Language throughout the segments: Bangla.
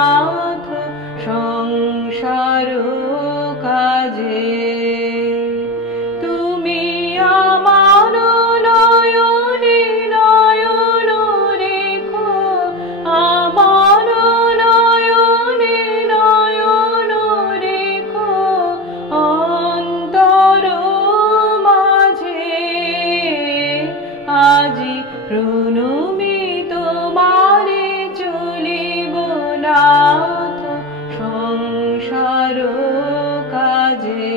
নাথ সংসার কাজে। তুমি আমার নয়নে নয়ন রেখো, আমার নয়নে নয়ন রেখো অন্তর মাঝে। আজি প্রণমি তোমারে চলিব নাথ সংসার কাজে।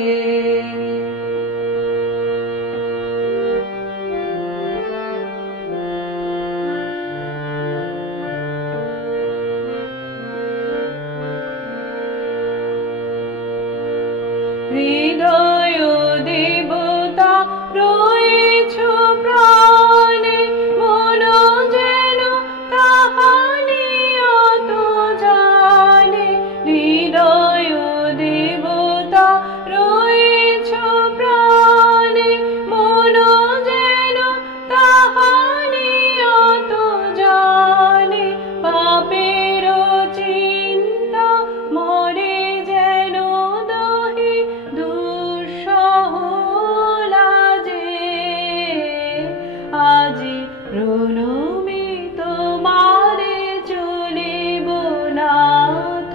হৃদয় দেবতা রয়েছ প্রাণে, মন যেন তাহানি অত জানে। হৃদয় দেবতা রয়েছ প্রাণে, মন যেন তাহানি অত জানে। পাপের চিন্তা মরে যেন দহি দুঃসহ লাজে। আজি প্রণমি তোমারে চলিব নাথ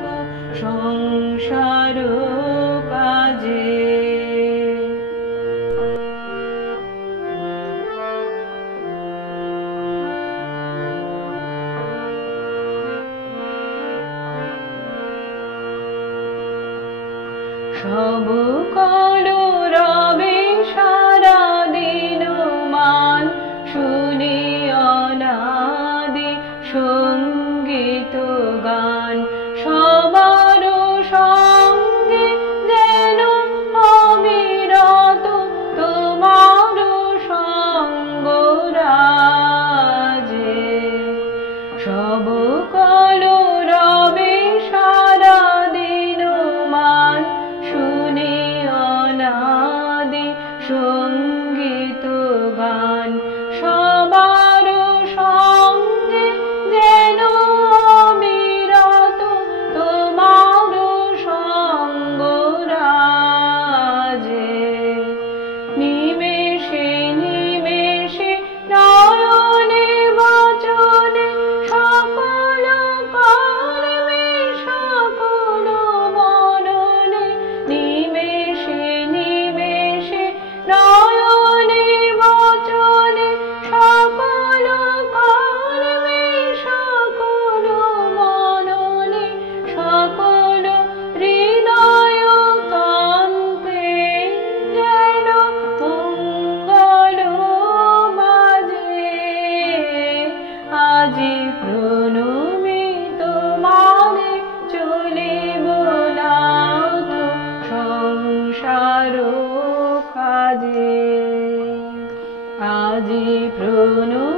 সংসার কাজে। সব কলরবে সারা দিন মান, শুনি অনাদি সঙ্গীত গান। সবার সঙ্গে যেন অবিরত তোমার সঙ্গ রাজে। সব কলরবে সারা দিন মান, শুনি অনাদি সঙ্গীত গান। সবার সঙ্গে যেন অবিরত তোমার সঙ্গ রাজে। নিমেষে নিমেষে নয়নে বচনে সকল কর্মে সকল মননে। নিমেষে নিমেষে নয়নে বচনে সকল কর্মে সকল মননে। সকল হৃদয় কান্তে যেন মঙ্গল বাজে। আজি প্রণমি তোমারে চলিব নাথ সংসার কাজে। আজি প্রণমি